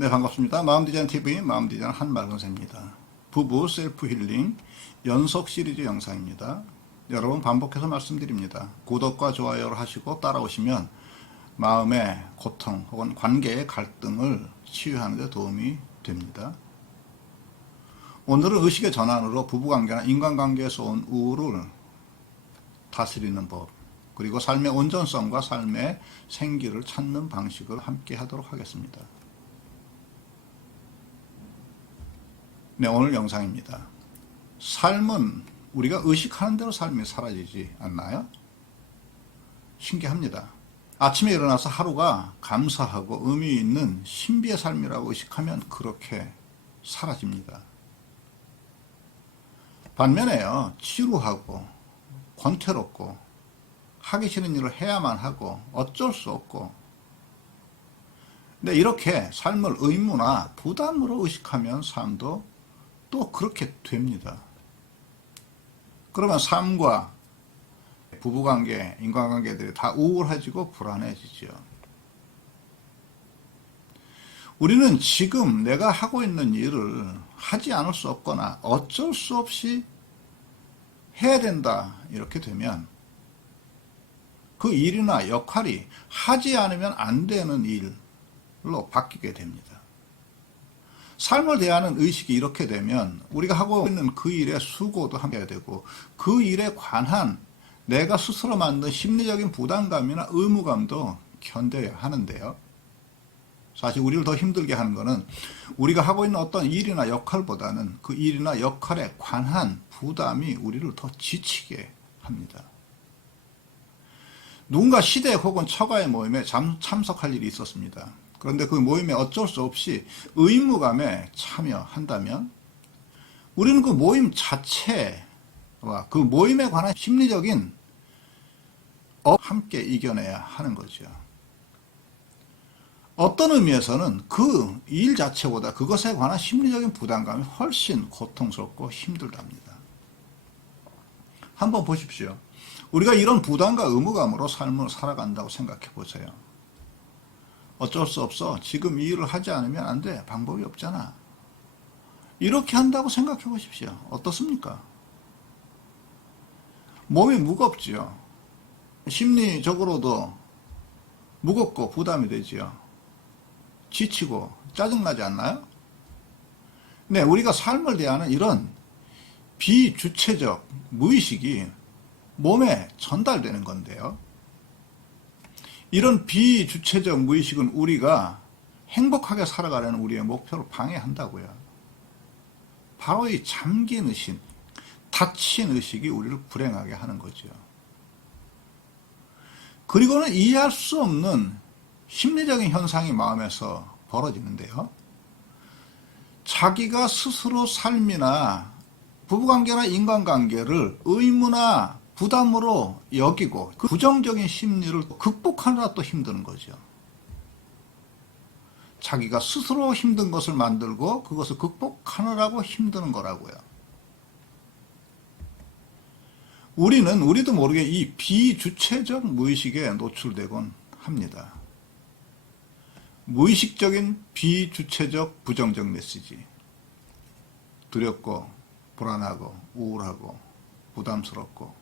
네, 반갑습니다. 마음디자인TV 마음디자인 한말 선생입니다. 부부 셀프 힐링 연속 시리즈 영상입니다. 여러분 반복해서 말씀드립니다. 구독과 좋아요를 하시고 따라오시면 마음의 고통 혹은 관계의 갈등을 치유하는 데 도움이 됩니다. 오늘은 의식의 전환으로 부부관계나 인간관계에서 온 우울을 다스리는 법, 그리고 삶의 온전성과 삶의 생기를 찾는 방식을 함께 하도록 하겠습니다. 네, 오늘 영상입니다. 삶은 우리가 의식하는 대로 삶이 사라지지 않나요? 신기합니다. 아침에 일어나서 하루가 감사하고 의미 있는 신비의 삶이라고 의식하면 그렇게 사라집니다. 반면에요, 지루하고 권태롭고 하기 싫은 일을 해야만 하고 어쩔 수 없고, 근데 이렇게 삶을 의무나 부담으로 의식하면 삶도 또 그렇게 됩니다. 그러면 삶과 부부관계, 인간관계들이 다 우울해지고 불안해지죠. 우리는 지금 내가 하고 있는 일을 하지 않을 수 없거나 어쩔 수 없이 해야 된다 이렇게 되면 그 일이나 역할이 하지 않으면 안 되는 일로 바뀌게 됩니다. 삶을 대하는 의식이 이렇게 되면 우리가 하고 있는 그 일의 수고도 해야 되고, 그 일에 관한 내가 스스로 만든 심리적인 부담감이나 의무감도 견뎌야 하는데요. 사실 우리를 더 힘들게 하는 것은 우리가 하고 있는 어떤 일이나 역할보다는 그 일이나 역할에 관한 부담이 우리를 더 지치게 합니다. 누군가 시대 혹은 처가의 모임에 참석할 일이 있었습니다. 그런데 그 모임에 어쩔 수 없이 의무감에 참여한다면 우리는 그 모임 자체와 그 모임에 관한 심리적인 함께 이겨내야 하는 거죠. 어떤 의미에서는 그 일 자체보다 그것에 관한 심리적인 부담감이 훨씬 고통스럽고 힘들답니다. 한번 보십시오. 우리가 이런 부담과 의무감으로 삶을 살아간다고 생각해 보세요. 어쩔 수 없어. 지금 이 일을 하지 않으면 안 돼. 방법이 없잖아. 이렇게 한다고 생각해 보십시오. 어떻습니까? 몸이 무겁지요. 심리적으로도 무겁고 부담이 되지요. 지치고 짜증나지 않나요? 네, 우리가 삶을 대하는 이런 비주체적 무의식이 몸에 전달되는 건데요. 이런 비주체적 무의식은 우리가 행복하게 살아가려는 우리의 목표를 방해한다고요. 바로 이 잠긴 의식, 닫힌 의식이 우리를 불행하게 하는 거죠. 그리고는 이해할 수 없는 심리적인 현상이 마음에서 벌어지는데요. 자기가 스스로 삶이나 부부관계나 인간관계를 의무나 부담으로 여기고 그 부정적인 심리를 극복하느라 또 힘드는 거죠. 자기가 스스로 힘든 것을 만들고 그것을 극복하느라고 힘드는 거라고요. 우리도 모르게 이 비주체적 무의식에 노출되곤 합니다. 무의식적인 비주체적 부정적 메시지. 두렵고 불안하고 우울하고 부담스럽고,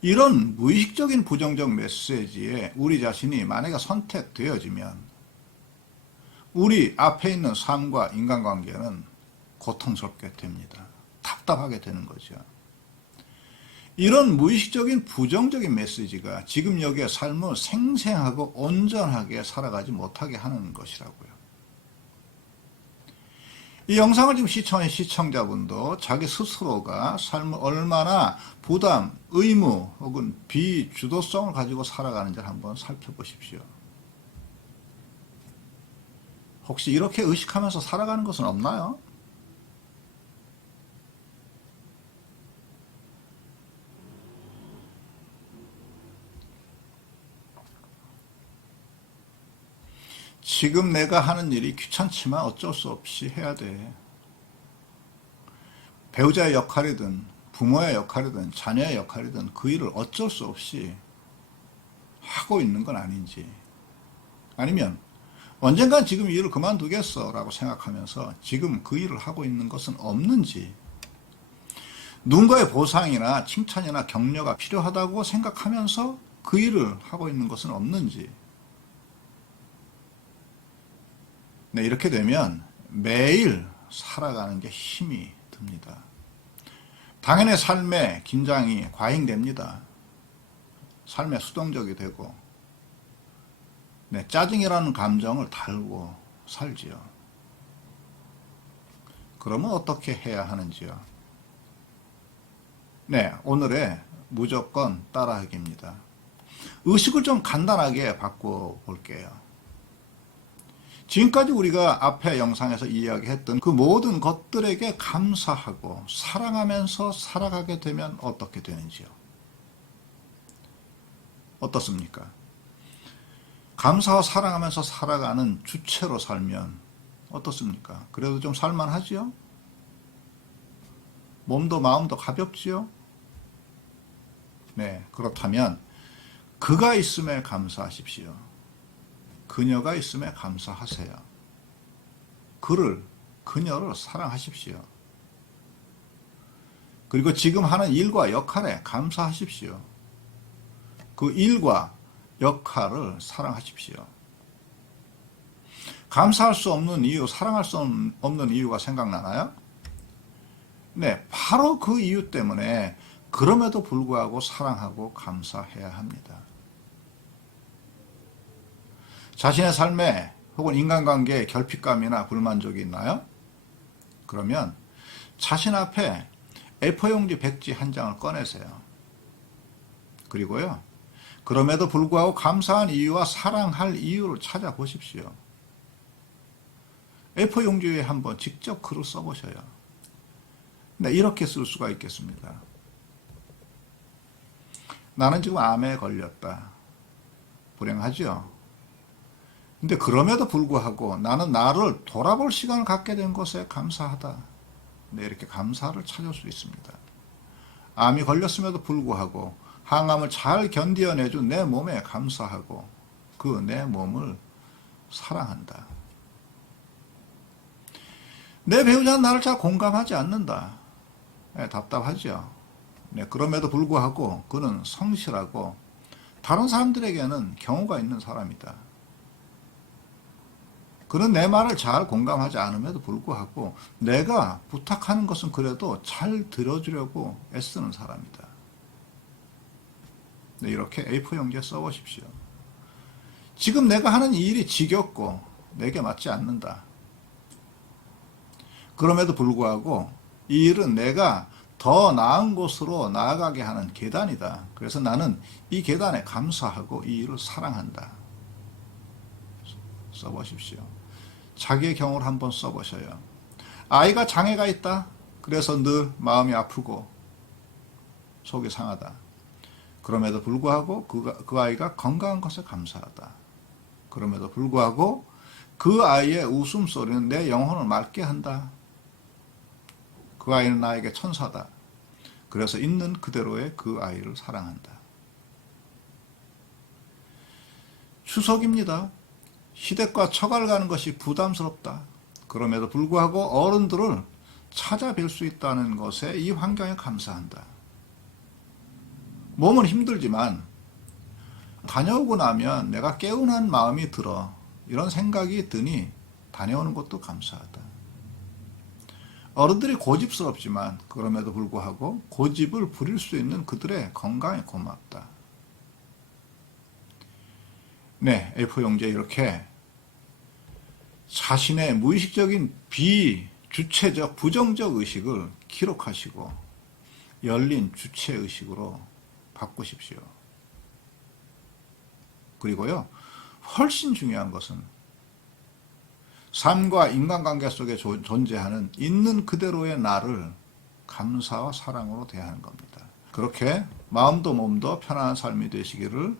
이런 무의식적인 부정적 메시지에 우리 자신이 만약에 선택되어지면 우리 앞에 있는 삶과 인간관계는 고통스럽게 됩니다. 답답하게 되는 거죠. 이런 무의식적인 부정적인 메시지가 지금 여기에 삶을 생생하고 온전하게 살아가지 못하게 하는 것이라고요. 이 영상을 지금 시청하는 시청자분도 자기 스스로가 삶을 얼마나 부담, 의무 혹은 비주도성을 가지고 살아가는지 한번 살펴보십시오. 혹시 이렇게 의식하면서 살아가는 것은 없나요? 지금 내가 하는 일이 귀찮지만 어쩔 수 없이 해야 돼. 배우자의 역할이든 부모의 역할이든 자녀의 역할이든 그 일을 어쩔 수 없이 하고 있는 건 아닌지, 아니면 언젠간 지금 이 일을 그만두겠어 라고 생각하면서 지금 그 일을 하고 있는 것은 없는지, 누군가의 보상이나 칭찬이나 격려가 필요하다고 생각하면서 그 일을 하고 있는 것은 없는지. 네, 이렇게 되면 매일 살아가는 게 힘이 듭니다. 당연히 삶의 긴장이 과잉됩니다. 삶에 수동적이 되고, 네, 짜증이라는 감정을 달고 살지요. 그러면 어떻게 해야 하는지요? 네, 오늘의 무조건 따라하기입니다. 의식을 좀 간단하게 바꿔볼게요. 지금까지 우리가 앞에 영상에서 이야기했던 그 모든 것들에게 감사하고 사랑하면서 살아가게 되면 어떻게 되는지요? 어떻습니까? 감사와 사랑하면서 살아가는 주체로 살면 어떻습니까? 그래도 좀 살만하지요? 몸도 마음도 가볍지요? 네, 그렇다면 그가 있음에 감사하십시오. 그녀가 있음에 감사하세요. 그녀를 사랑하십시오. 그리고 지금 하는 일과 역할에 감사하십시오. 그 일과 역할을 사랑하십시오. 감사할 수 없는 이유, 사랑할 수 없는 이유가 생각나나요? 네, 바로 그 이유 때문에 그럼에도 불구하고 사랑하고 감사해야 합니다. 자신의 삶에 혹은 인간관계에 결핍감이나 불만족이 있나요? 그러면 자신 앞에 A4용지 백지 한 장을 꺼내세요. 그리고요, 그럼에도 불구하고 감사한 이유와 사랑할 이유를 찾아보십시오. A4용지에 한번 직접 글을 써보셔요. 네, 이렇게 쓸 수가 있겠습니다. 나는 지금 암에 걸렸다. 불행하죠? 근데 그럼에도 불구하고 나는 나를 돌아볼 시간을 갖게 된 것에 감사하다. 네, 이렇게 감사를 찾을 수 있습니다. 암이 걸렸음에도 불구하고 항암을 잘 견디어내준 내 몸에 감사하고 그 내 몸을 사랑한다. 내 배우자는 나를 잘 공감하지 않는다. 네, 답답하죠. 네, 그럼에도 불구하고 그는 성실하고 다른 사람들에게는 경우가 있는 사람이다. 그는 내 말을 잘 공감하지 않음에도 불구하고 내가 부탁하는 것은 그래도 잘 들어주려고 애쓰는 사람이다. 네, 이렇게 A4용지에 써보십시오. 지금 내가 하는 이 일이 지겹고 내게 맞지 않는다. 그럼에도 불구하고 이 일은 내가 더 나은 곳으로 나아가게 하는 계단이다. 그래서 나는 이 계단에 감사하고 이 일을 사랑한다. 써보십시오. 자기의 경우를 한번 써보셔요. 아이가 장애가 있다. 그래서 늘 마음이 아프고 속이 상하다. 그럼에도 불구하고 그 아이가 건강한 것에 감사하다. 그럼에도 불구하고 그 아이의 웃음소리는 내 영혼을 맑게 한다. 그 아이는 나에게 천사다. 그래서 있는 그대로의 그 아이를 사랑한다. 추석입니다. 시댁과 처가를 가는 것이 부담스럽다. 그럼에도 불구하고 어른들을 찾아뵐 수 있다는 것에 이 환경에 감사한다. 몸은 힘들지만 다녀오고 나면 내가 개운한 마음이 들어 이런 생각이 드니 다녀오는 것도 감사하다. 어른들이 고집스럽지만 그럼에도 불구하고 고집을 부릴 수 있는 그들의 건강에 고맙다. 네, A4용지에 이렇게 자신의 무의식적인 비주체적 부정적 의식을 기록하시고 열린 주체의식으로 바꾸십시오. 그리고요, 훨씬 중요한 것은 삶과 인간관계 속에 존재하는 있는 그대로의 나를 감사와 사랑으로 대하는 겁니다. 그렇게 마음도 몸도 편안한 삶이 되시기를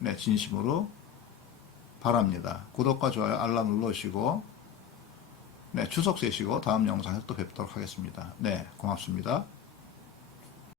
네, 진심으로 바랍니다. 구독과 좋아요, 알람 눌러주시고 네, 추석 되시고 다음 영상에서 또 뵙도록 하겠습니다. 네, 고맙습니다.